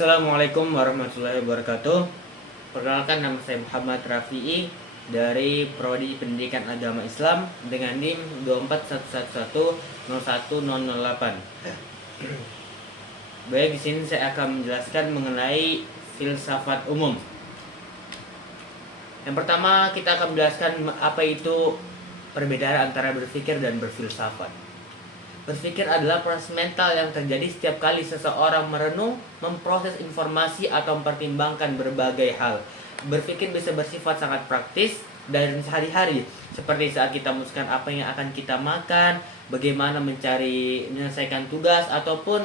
Assalamualaikum warahmatullahi wabarakatuh. Perkenalkan, nama saya Muhammad Rafi'i dari Prodi Pendidikan Agama Islam dengan NIM 241110108. Baik, di sini saya akan menjelaskan mengenai filsafat umum. Yang pertama, kita akan menjelaskan apa itu perbedaan antara berpikir dan berfilsafat. Berpikir adalah proses mental yang terjadi setiap kali seseorang merenung, memproses informasi atau mempertimbangkan berbagai hal. Berpikir bisa bersifat sangat praktis dan sehari-hari, seperti saat kita memutuskan apa yang akan kita makan, bagaimana menyelesaikan tugas ataupun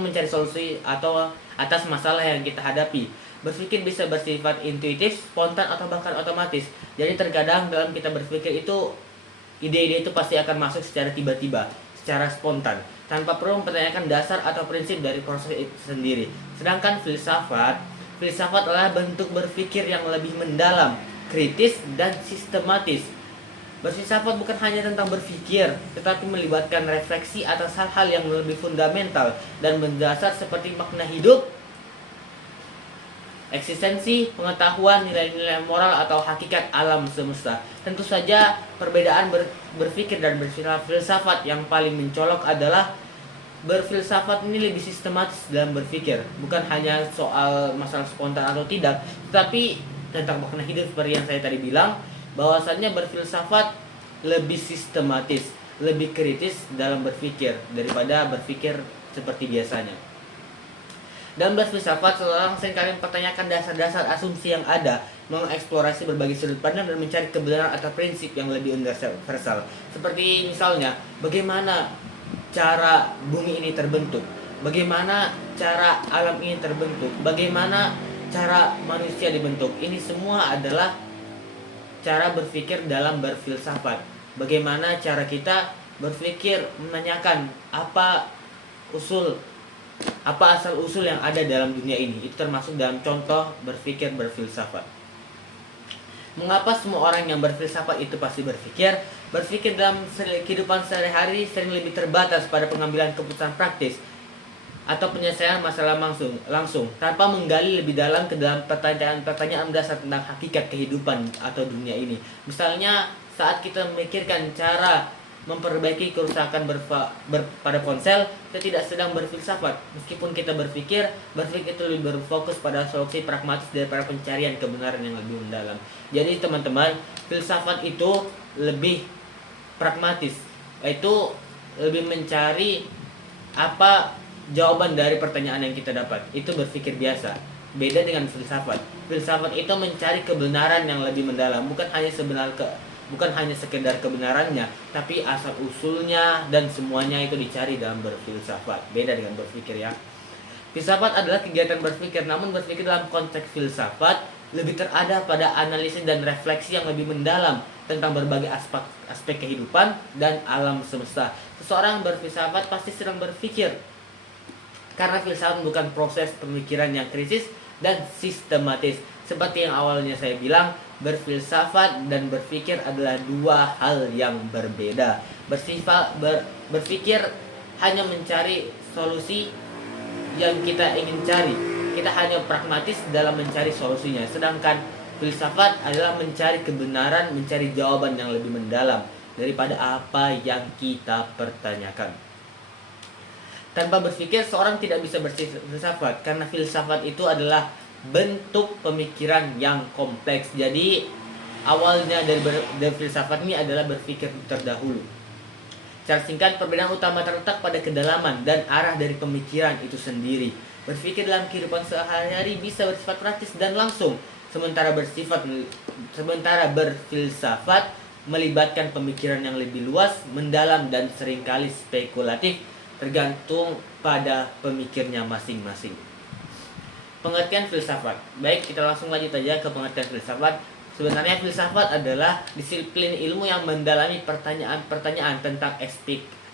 mencari solusi atau atas masalah yang kita hadapi. Berpikir bisa bersifat intuitif, spontan atau bahkan otomatis. Jadi terkadang dalam kita berpikir itu ide-ide itu pasti akan masuk secara tiba-tiba, secara spontan, tanpa perlu mempertanyakan dasar atau prinsip dari proses itu sendiri. Sedangkan filsafat adalah bentuk berpikir yang lebih mendalam, kritis, dan sistematis. Berfilsafat bukan hanya tentang berpikir, tetapi melibatkan refleksi atas hal-hal yang lebih fundamental dan mendasar seperti makna hidup, eksistensi, pengetahuan, nilai-nilai moral atau hakikat alam semesta. Tentu saja perbedaan berpikir dan berfilsafat yang paling mencolok adalah berfilsafat ini lebih sistematis dalam berpikir, bukan hanya soal masalah spontan atau tidak, tetapi tentang makna hidup seperti yang saya tadi bilang, bahwasannya berfilsafat lebih sistematis, lebih kritis dalam berpikir daripada berpikir seperti biasanya. Dalam berfilsafat, seseorang seringkali mempertanyakan dasar-dasar asumsi yang ada, mengeksplorasi berbagai sudut pandang dan mencari kebenaran atau prinsip yang lebih universal. Seperti misalnya, bagaimana cara bumi ini terbentuk, bagaimana cara alam ini terbentuk, bagaimana cara manusia dibentuk. Ini semua adalah cara berpikir dalam berfilsafat. Bagaimana cara kita berpikir, menanyakan apa asal usul yang ada dalam dunia ini. Itu termasuk dalam contoh berpikir berfilsafat. Mengapa semua orang yang berfilsafat itu pasti berpikir? Berpikir dalam kehidupan sehari-hari sering lebih terbatas pada pengambilan keputusan praktis atau penyelesaian masalah langsung tanpa menggali lebih dalam ke dalam pertanyaan mendasar tentang hakikat kehidupan atau dunia ini. Misalnya saat kita memikirkan cara memperbaiki kerusakan pada ponsel, kita tidak sedang berfilsafat. Meskipun kita berpikir itu lebih berfokus pada solusi pragmatis daripada pencarian kebenaran yang lebih mendalam. Jadi teman-teman, filsafat itu lebih pragmatis, yaitu lebih mencari apa jawaban dari pertanyaan yang kita dapat. Itu berpikir biasa. Beda dengan filsafat. Filsafat itu mencari kebenaran yang lebih mendalam, bukan hanya sekedar kebenarannya, tapi asal usulnya dan semuanya itu dicari dalam berfilsafat. Beda dengan berpikir ya. Filsafat adalah kegiatan berpikir, namun berpikir dalam konteks filsafat lebih terada pada analisis dan refleksi yang lebih mendalam tentang berbagai aspek kehidupan dan alam semesta. Seseorang berfilsafat pasti sedang berpikir, karena filsafat bukan proses pemikiran yang kritis dan sistematis. Seperti yang awalnya saya bilang, berfilsafat dan berpikir adalah dua hal yang berbeda. Berpikir hanya mencari solusi yang kita ingin cari. Kita hanya pragmatis dalam mencari solusinya. Sedangkan filsafat adalah mencari kebenaran, mencari jawaban yang lebih mendalam daripada apa yang kita pertanyakan. Tanpa berpikir, seorang tidak bisa berfilsafat, karena filsafat itu adalah bentuk pemikiran yang kompleks. Jadi awalnya dari filsafat ini adalah berpikir terdahulu. Secara singkat, perbedaan utama terletak pada kedalaman dan arah dari pemikiran itu sendiri. Berpikir dalam kehidupan sehari-hari bisa bersifat praktis dan langsung, sementara berfilsafat melibatkan pemikiran yang lebih luas, mendalam, dan seringkali spekulatif, tergantung pada pemikirnya masing-masing. Pengertian filsafat. Baik, kita langsung lanjut aja ke pengertian filsafat. Sebenarnya filsafat adalah disiplin ilmu yang mendalami pertanyaan-pertanyaan tentang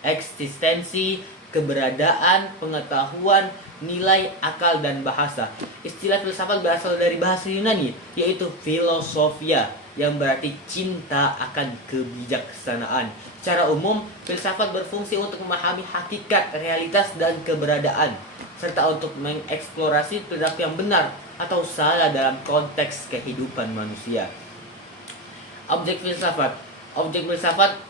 eksistensi, keberadaan, pengetahuan, nilai, akal, dan bahasa. Istilah filsafat berasal dari bahasa Yunani, yaitu filosofia, yang berarti cinta akan kebijaksanaan. Secara umum, filsafat berfungsi untuk memahami hakikat, realitas, dan keberadaan. serta untuk mengeksplorasi perilaku yang benar atau salah dalam konteks kehidupan manusia. Objek filsafat. Objek filsafat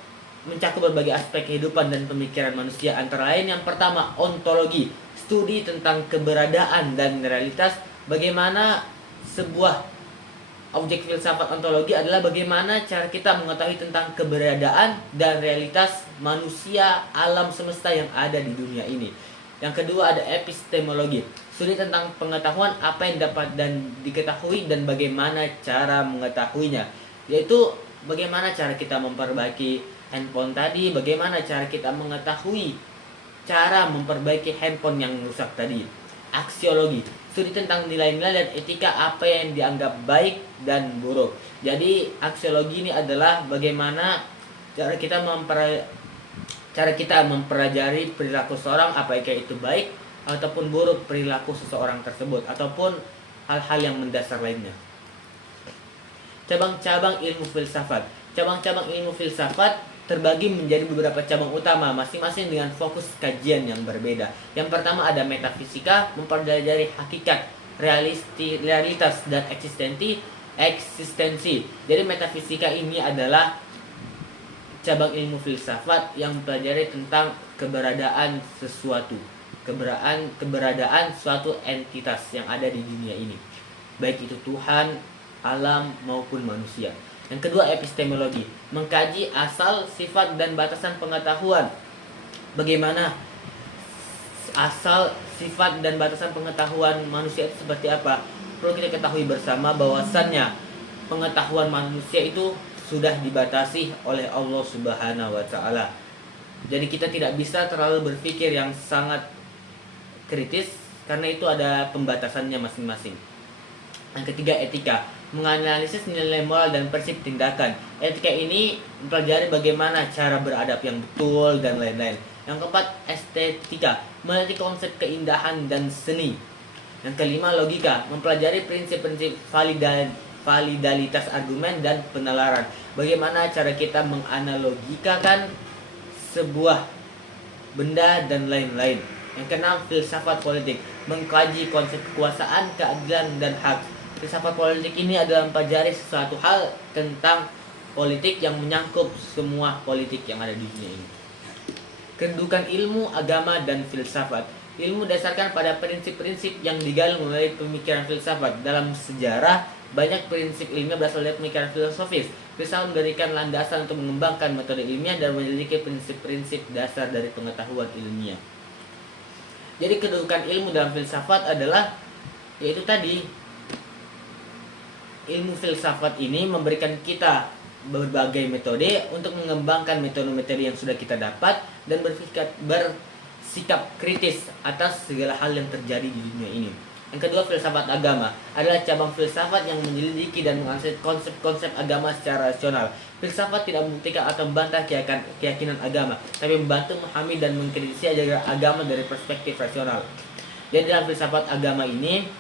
mencakup berbagai aspek kehidupan dan pemikiran manusia, antara lain yang pertama, ontologi, studi tentang keberadaan dan realitas. Bagaimana sebuah objek filsafat ontologi adalah bagaimana cara kita mengetahui tentang keberadaan dan realitas manusia, alam semesta yang ada di dunia ini. Yang kedua ada epistemologi, studi tentang pengetahuan, apa yang dapat dan diketahui dan bagaimana cara mengetahuinya, yaitu bagaimana cara kita memperbaiki handphone tadi, bagaimana cara kita mengetahui cara memperbaiki handphone yang rusak tadi. Aksiologi, studi tentang nilai-nilai dan etika, apa yang dianggap baik dan buruk. Jadi aksiologi ini adalah bagaimana cara kita mempelajari perilaku seorang, apakah itu baik ataupun buruk perilaku seseorang tersebut, ataupun hal-hal yang mendasar lainnya. Cabang-cabang ilmu filsafat. Cabang-cabang ilmu filsafat terbagi menjadi beberapa cabang utama, masing-masing dengan fokus kajian yang berbeda. Yang pertama ada metafisika, mempelajari hakikat, realitas dan eksistensi. Jadi metafisika ini adalah cabang ilmu filsafat yang mempelajari tentang keberadaan sesuatu, keberadaan suatu entitas yang ada di dunia ini, baik itu Tuhan, alam maupun manusia. Yang kedua epistemologi, mengkaji asal, sifat dan batasan pengetahuan. Bagaimana asal, sifat dan batasan pengetahuan manusia itu seperti apa? Perlu kita ketahui bersama bahwasannya pengetahuan manusia itu sudah dibatasi oleh Allah Subhanahu wa taala. Jadi kita tidak bisa terlalu berpikir yang sangat kritis karena itu ada pembatasannya masing-masing. Yang ketiga etika, menganalisis nilai moral dan prinsip tindakan. Etika ini mempelajari bagaimana cara beradab yang betul dan lain-lain. Yang keempat estetika, meneliti konsep keindahan dan seni. Yang kelima logika, mempelajari prinsip-prinsip validalitas argumen dan penalaran. Bagaimana cara kita menganalogikakan sebuah benda dan lain-lain. Yang keenam filsafat politik, mengkaji konsep kekuasaan, keadilan dan hak. Filsafat politik ini adalah mempelajari sesuatu hal tentang politik yang menyangkut semua politik yang ada di dunia ini. Kedudukan ilmu, agama, dan filsafat. Ilmu dasarkan pada prinsip-prinsip yang digali melalui pemikiran filsafat. Dalam sejarah, banyak prinsip ilmiah berasal dari pemikiran filosofis. Filsafat memberikan landasan untuk mengembangkan metode ilmiah dan memiliki prinsip-prinsip dasar dari pengetahuan ilmiah. Jadi kedudukan ilmu dalam filsafat adalah, yaitu tadi, ilmu filsafat ini memberikan kita berbagai metode untuk mengembangkan metode-metode yang sudah kita dapat dan bersikap kritis atas segala hal yang terjadi di dunia ini. Yang kedua, filsafat agama adalah cabang filsafat yang menyelidiki dan menganalisis konsep-konsep agama secara rasional. Filsafat tidak membuktikan atau membantah keyakinan agama, tapi membantu memahami dan mengkritisi ajaran agama dari perspektif rasional. Jadi dalam filsafat agama ini,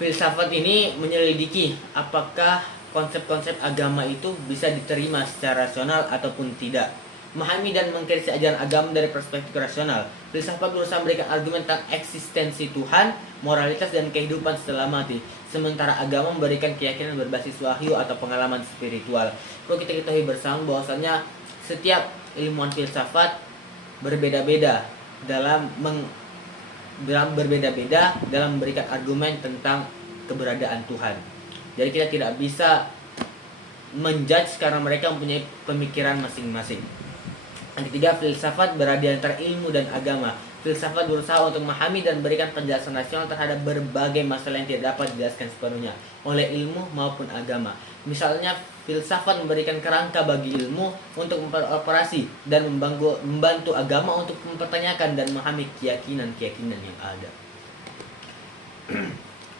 filsafat ini menyelidiki apakah konsep-konsep agama itu bisa diterima secara rasional ataupun tidak. Memahami dan mengkritisi ajaran agama dari perspektif rasional. Filsafat berusaha memberikan argumen tentang eksistensi Tuhan, moralitas dan kehidupan setelah mati. Sementara agama memberikan keyakinan berbasis wahyu atau pengalaman spiritual. Perlu kita ketahui bersama bahwasanya setiap ilmuwan filsafat berbeda-beda dalam memberikan argumen tentang keberadaan Tuhan. Jadi kita tidak bisa menjudge karena mereka mempunyai pemikiran masing-masing. Yang ketiga, filsafat berada di antara ilmu dan agama. Filsafat berusaha untuk memahami dan memberikan penjelasan rasional terhadap berbagai masalah yang tidak dapat dijelaskan sepenuhnya oleh ilmu maupun agama. Misalnya, filsafat memberikan kerangka bagi ilmu untuk beroperasi dan membantu agama untuk mempertanyakan dan memahami keyakinan-keyakinan yang ada.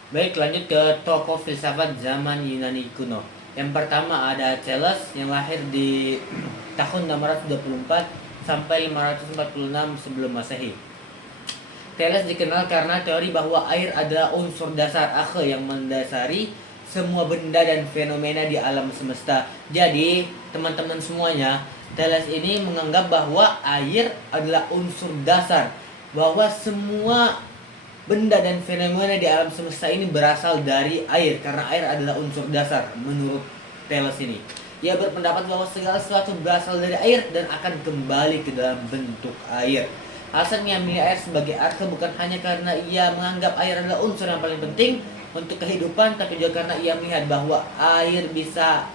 Baik, lanjut ke tokoh filsafat zaman Yunani kuno. Yang pertama ada Thales yang lahir di tahun 624 sampai 546 sebelum Masehi. Thales dikenal karena teori bahwa air adalah unsur dasar yang mendasari semua benda dan fenomena di alam semesta. Jadi, teman-teman semuanya, Thales ini menganggap bahwa air adalah unsur dasar bahwa semua benda dan fenomena di alam semesta ini berasal dari air, karena air adalah unsur dasar menurut Thales ini. Ia berpendapat bahwa segala sesuatu berasal dari air dan akan kembali ke dalam bentuk air. Alasan ia memilih air sebagai arke bukan hanya karena ia menganggap air adalah unsur yang paling penting untuk kehidupan, tapi juga karena ia melihat bahwa air bisa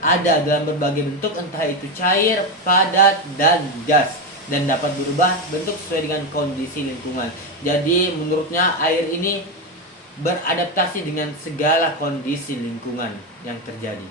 ada dalam berbagai bentuk, entah itu cair, padat, dan gas, dan dapat berubah bentuk sesuai dengan kondisi lingkungan. Jadi menurutnya air ini beradaptasi dengan segala kondisi lingkungan yang terjadi.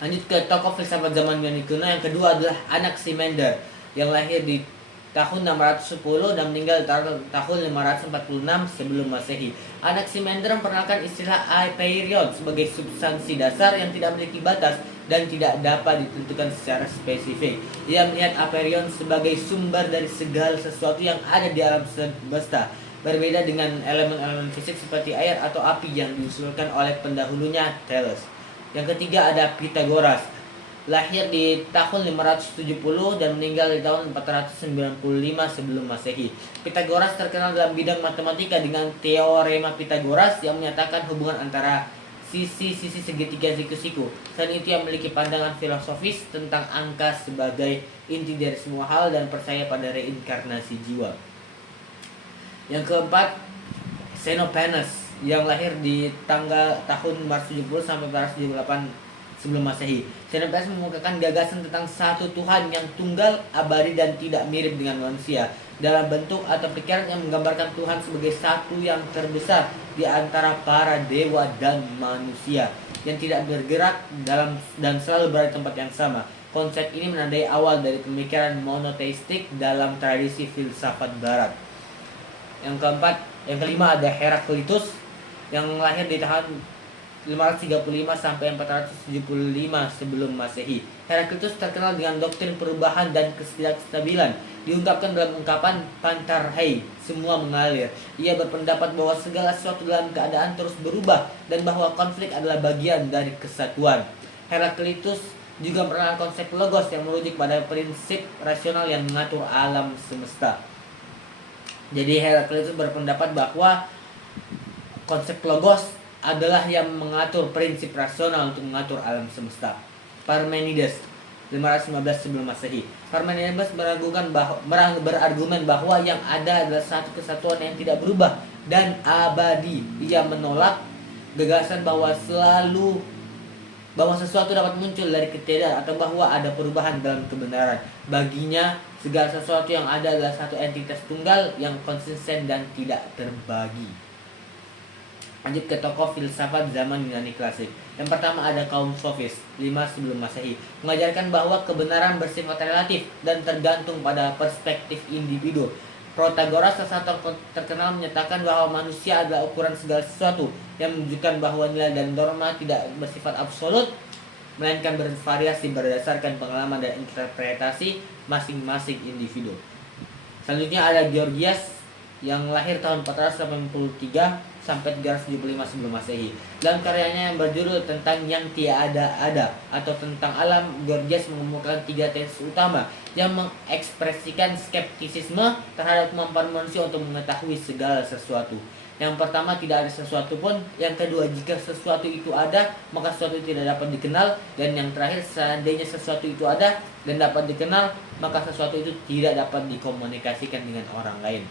Lanjut ke tokoh filsafat zaman Yunani kuno yang kedua adalah Anaximander yang lahir di tahun 610 dan meninggal tahun 546 sebelum Masehi. Anaximander memperkenalkan istilah apeiron sebagai substansi dasar yang tidak memiliki batas dan tidak dapat ditentukan secara spesifik. Ia melihat apeiron sebagai sumber dari segala sesuatu yang ada di alam semesta, berbeda dengan elemen-elemen fisik seperti air atau api yang diusulkan oleh pendahulunya Thales. Yang ketiga ada Pythagoras, lahir di tahun 570 dan meninggal di tahun 495 sebelum Masehi. Pythagoras terkenal dalam bidang matematika dengan teorema Pythagoras yang menyatakan hubungan antara sisi-sisi segitiga siku-siku. Selain itu ia memiliki pandangan filosofis tentang angka sebagai inti dari semua hal dan percaya pada reinkarnasi jiwa. Yang keempat, Xenophanes yang lahir di tahun 570 sampai 478 sebelum Masehi. Xenophanes mengemukakan gagasan tentang satu Tuhan yang tunggal, abadi dan tidak mirip dengan manusia, dalam bentuk atau pikiran yang menggambarkan Tuhan sebagai satu yang terbesar di antara para dewa dan manusia, yang tidak bergerak dalam dan selalu berada di tempat yang sama. Konsep ini menandai awal dari pemikiran monoteistik dalam tradisi filsafat barat. Yang kelima ada Heraklitus yang lahir di tahun 535 sampai 475 sebelum Masehi. Heraklitus terkenal dengan doktrin perubahan dan ketidakstabilan. Diungkapkan dalam ungkapan Pantarhei, semua mengalir. Ia berpendapat bahwa segala sesuatu dalam keadaan terus berubah dan bahwa konflik adalah bagian dari kesatuan. Heraklitus juga memperkenalkan konsep logos yang merujuk pada prinsip rasional yang mengatur alam semesta. Jadi Heraklitus berpendapat bahwa konsep logos adalah yang mengatur prinsip rasional untuk mengatur alam semesta. Parmenides 515 sebelum Masehi. Parmenides berargumen bahwa yang ada adalah satu kesatuan yang tidak berubah dan abadi. Ia menolak gagasan bahwa sesuatu dapat muncul dari ketiadaan atau bahwa ada perubahan dalam kebenaran. Baginya, segala sesuatu yang ada adalah satu entitas tunggal yang konsisten dan tidak terbagi. Lanjut ke tokoh filsafat zaman Yunani klasik. Yang pertama ada kaum sofis 5 sebelum Masehi, mengajarkan bahwa kebenaran bersifat relatif dan tergantung pada perspektif individu. Protagoras, salah satu terkenal, menyatakan bahwa manusia adalah ukuran segala sesuatu, yang menunjukkan bahwa nilai dan norma tidak bersifat absolut, melainkan bervariasi berdasarkan pengalaman dan interpretasi masing-masing individu. Selanjutnya ada Gorgias yang lahir tahun 483 sampai 375 sebelum Masehi. Dalam karyanya yang berjudul tentang yang tiada ada atau tentang alam, Gorgias mengemukakan 3 tesis utama yang mengekspresikan skeptisisme terhadap kemampuan manusia untuk mengetahui segala sesuatu. Yang pertama, tidak ada sesuatu pun. Yang kedua, jika sesuatu itu ada, maka sesuatu itu tidak dapat dikenal. Dan yang terakhir, seandainya sesuatu itu ada dan dapat dikenal, maka sesuatu itu tidak dapat dikomunikasikan dengan orang lain.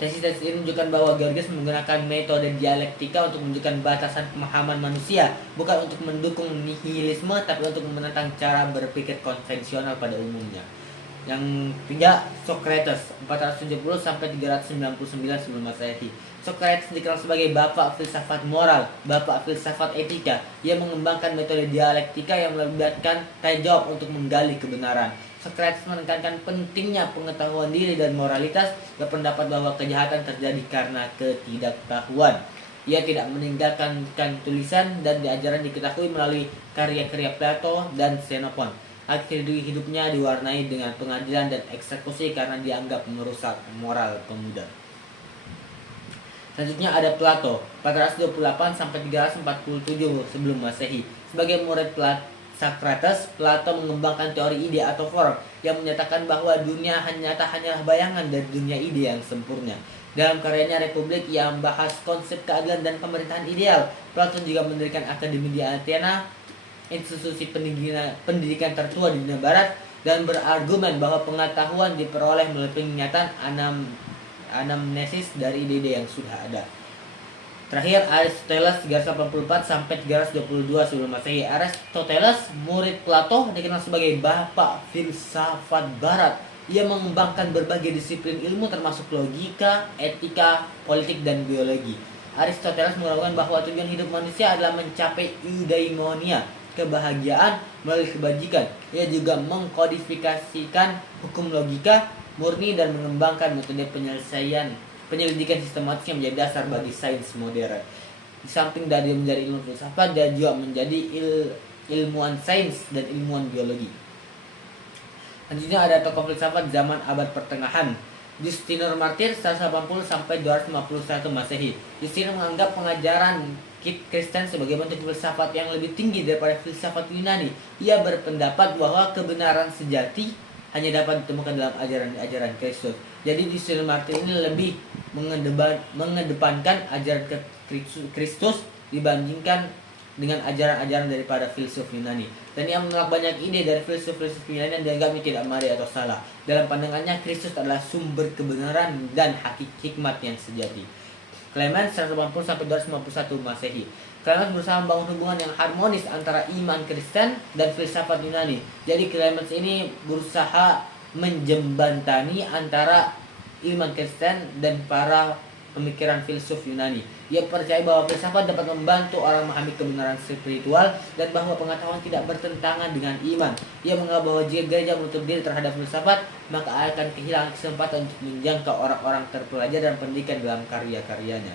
Tesis-tesis ini menunjukkan bahwa Gorgias menggunakan metode dialektika untuk menunjukkan batasan pemahaman manusia, bukan untuk mendukung nihilisme, tapi untuk menentang cara berpikir konvensional pada umumnya. Yang ketiga, Socrates 470 sampai 399 sebelum Masehi. Socrates dikenal sebagai bapak filsafat moral, bapak filsafat etika. Ia mengembangkan metode dialektika yang melibatkan tanya jawab untuk menggali kebenaran. Socrates menekankan pentingnya pengetahuan diri dan moralitas, berpendapat bahwa kejahatan terjadi karena ketidaktahuan. Ia tidak meninggalkan tulisan dan ajaran diketahui melalui karya-karya Plato dan Xenophon. Akhir hidupnya diwarnai dengan pengadilan dan eksekusi karena dianggap merusak moral pemuda. Selanjutnya ada Plato 428 sampai 347 sebelum Masehi. Sebagai murid Socrates, Plato mengembangkan teori ide atau form yang menyatakan bahwa dunia hanyalah bayangan dari dunia ide yang sempurna. Dalam karyanya Republik yang membahas konsep keadilan dan pemerintahan ideal, Plato juga mendirikan Akademi di Athena, institusi pendidikan tertua di dunia barat, dan berargumen bahwa pengetahuan diperoleh melalui penglihatan anamnesis dari ide-ide yang sudah ada. Terakhir, Aristoteles 384 sampai 322 sebelum Masehi. Aristoteles, murid Plato, dikenal sebagai bapak filsafat barat. Ia mengembangkan berbagai disiplin ilmu termasuk logika, etika, politik, dan biologi. Aristoteles mengatakan bahwa tujuan hidup manusia adalah mencapai eudaimonia, kebahagiaan melalui kebajikan. Ia juga mengkodifikasikan hukum logika murni dan mengembangkan metode penyelidikan sistematis yang menjadi dasar bagi sains modern. Di samping dari menjadi ilmu filsafat, dia juga menjadi ilmuwan sains dan ilmuwan biologi. Selanjutnya ada tokoh filsafat zaman abad pertengahan. Justinus Martyr 180 sampai 251 Masehi. Justinus menganggap pengajaran Kristen sebagai bentuk filsafat yang lebih tinggi daripada filsafat Yunani. Ia berpendapat bahwa kebenaran sejati hanya dapat ditemukan dalam ajaran Kristus. Jadi Justinus Martyr ini lebih mengedepankan ajaran Kristus dibandingkan dengan ajaran-ajaran daripada filsuf Yunani. Dan ia menolak banyak ide dari filsuf-filsuf Yunani yang dianggapnya tidak benar atau salah. Dalam pandangannya, Kristus adalah sumber kebenaran dan hikmat yang sejati. Clemens 180 sampai 251 Masehi. Clemens berusaha membangun hubungan yang harmonis antara iman Kristen dan filsafat Yunani. Jadi Clemens ini berusaha menjembatani antara iman Kristen dan para pemikiran filsuf Yunani. Ia percaya bahwa filsafat dapat membantu orang memahami kebenaran spiritual dan bahwa pengetahuan tidak bertentangan dengan iman. Ia menganggap bahwa jika gereja menutup diri terhadap filsafat, maka akan kehilangan kesempatan untuk menjangkau orang-orang terpelajar dan pendidikan dalam karya-karyanya.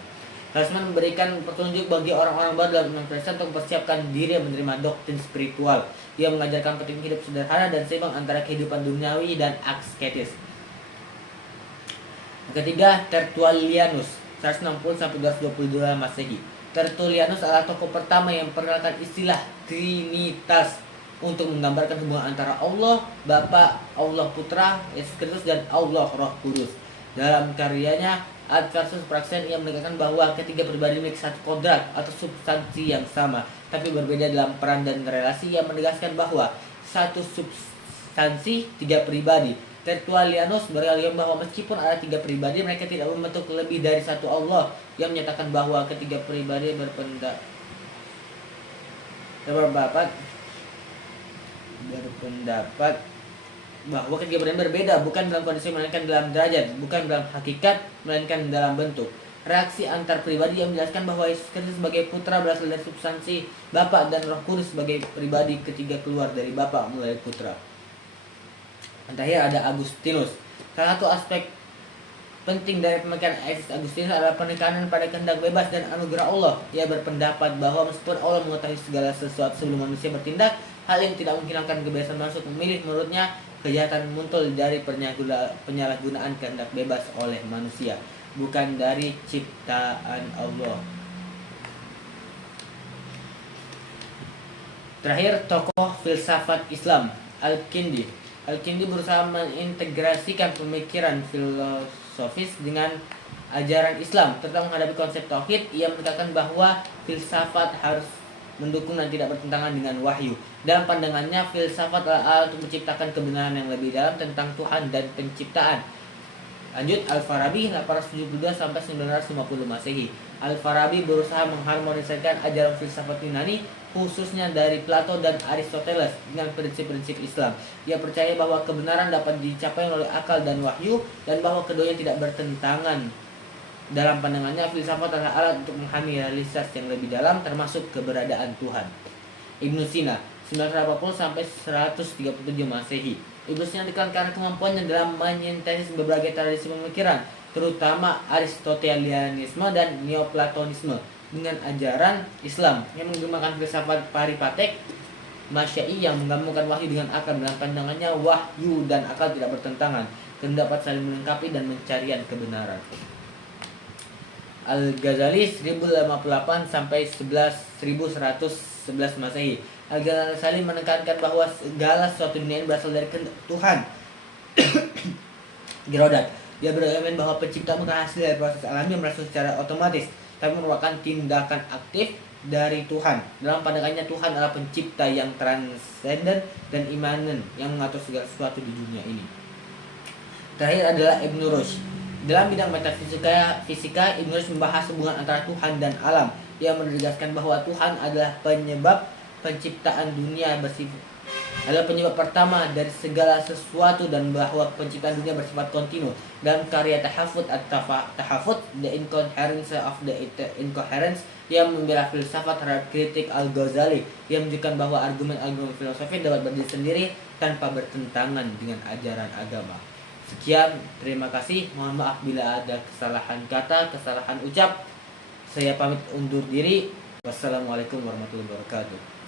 Rasman memberikan petunjuk bagi orang-orang baru dalam iman Kristen untuk mempersiapkan diri menerima doktrin spiritual. Ia mengajarkan penting hidup sederhana dan seimbang antara kehidupan duniawi dan asketis. Ketiga, Tertullianus 160 sampai 222 Masehi. Tertullianus adalah tokoh pertama yang memperkenalkan istilah Trinitas untuk menggambarkan hubungan antara Allah Bapa, Allah Putra, Yesus Kristus, dan Allah Roh Kudus. Dalam karyanya Ad versus Praxen, ia menegaskan bahwa ketiga pribadi memiliki satu kodrat atau substansi yang sama, tapi berbeda dalam peran dan relasi. Ia menegaskan bahwa satu substansi, tiga pribadi. Tertullianus berkata bahwa meskipun ada tiga pribadi, mereka tidak membentuk lebih dari satu Allah. Yang menyatakan bahwa ketiga pribadi berpendapat bahwa ketiga pribadi berbeda, bukan dalam kondisi melainkan dalam derajat, bukan dalam hakikat melainkan dalam bentuk. Reaksi antar pribadi yang menjelaskan bahwa Yesus Kristus sebagai putra berasal dari substansi Bapa dan Roh Kudus sebagai pribadi ketiga keluar dari Bapa melalui putra. Dan terakhir ada Agustinus. Salah satu aspek penting dari pemikiran Agustinus adalah penekanan pada kehendak bebas dan anugerah Allah. Ia berpendapat bahwa meskipun Allah mengetahui segala sesuatu sebelum manusia bertindak, hal yang tidak menghilangkan kebebasan manusia memilih. Menurutnya, kejahatan muncul dari penyalahgunaan kehendak bebas oleh manusia, bukan dari ciptaan Allah. Terakhir, tokoh filsafat Islam, Al-Kindi. Al-Kindi berusaha mengintegrasikan pemikiran filosofis dengan ajaran Islam, terutama menghadapi konsep tauhid. Ia menekankan bahwa filsafat harus mendukung dan tidak bertentangan dengan wahyu. Dalam pandangannya, filsafat adalah alat untuk menciptakan kebenaran yang lebih dalam tentang Tuhan dan penciptaan. Lanjut, Al-Farabi 872 sampai 950 Masehi. Al-Farabi berusaha mengharmonisasikan ajaran filsafat Yunani, khususnya dari Plato dan Aristoteles, dengan prinsip-prinsip Islam. Ia percaya bahwa kebenaran dapat dicapai oleh akal dan wahyu, dan bahwa keduanya tidak bertentangan. Dalam pandangannya, filsafat adalah alat untuk memahami realitas yang lebih dalam, termasuk keberadaan Tuhan. Ibnu Sina 980 sampai 137 Masehi. Ibnu Sina dikenal karena kemampuannya dalam menyintesis berbagai tradisi pemikiran, terutama Aristotelianisme dan Neoplatonisme, dengan ajaran Islam yang menggunakan filsafat paripatek Masyai yang menggabungkan wahyu dengan akal. Dalam pandangannya, wahyu dan akal tidak bertentangan, dan dapat saling melengkapi dan pencarian kebenaran. Al-Ghazali 1058 sampai 1111 Masehi. Al-Ghazali menekankan bahwa segala sesuatu dunia ini berasal dari kehendak Tuhan. Girodat, dia berargumen bahwa pencipta bukan hasil dari proses alami yang berlangsung secara otomatis, tapi merupakan tindakan aktif dari Tuhan. Dalam pandangannya, Tuhan adalah pencipta yang transenden dan imanen yang mengatur segala sesuatu di dunia ini. Terakhir adalah Ibn Rushd. Dalam bidang metafisika, Ibn Rushd membahas hubungan antara Tuhan dan alam. Ia menegaskan bahwa Tuhan adalah penyebab penciptaan dunia adalah penyebab pertama dari segala sesuatu, dan bahwa penciptaan dunia bersifat kontinu. Dalam karya Tahafut Tahafut, The Incoherence of the Incoherence, ia membela filsafat terhadap kritik Al-Ghazali. Ia menunjukkan bahwa argumen-argumen filosofi dapat berdiri sendiri tanpa bertentangan dengan ajaran agama. Sekian, terima kasih. Mohon maaf bila ada kesalahan kata, kesalahan ucap. Saya pamit undur diri. Wassalamualaikum warahmatullahi wabarakatuh.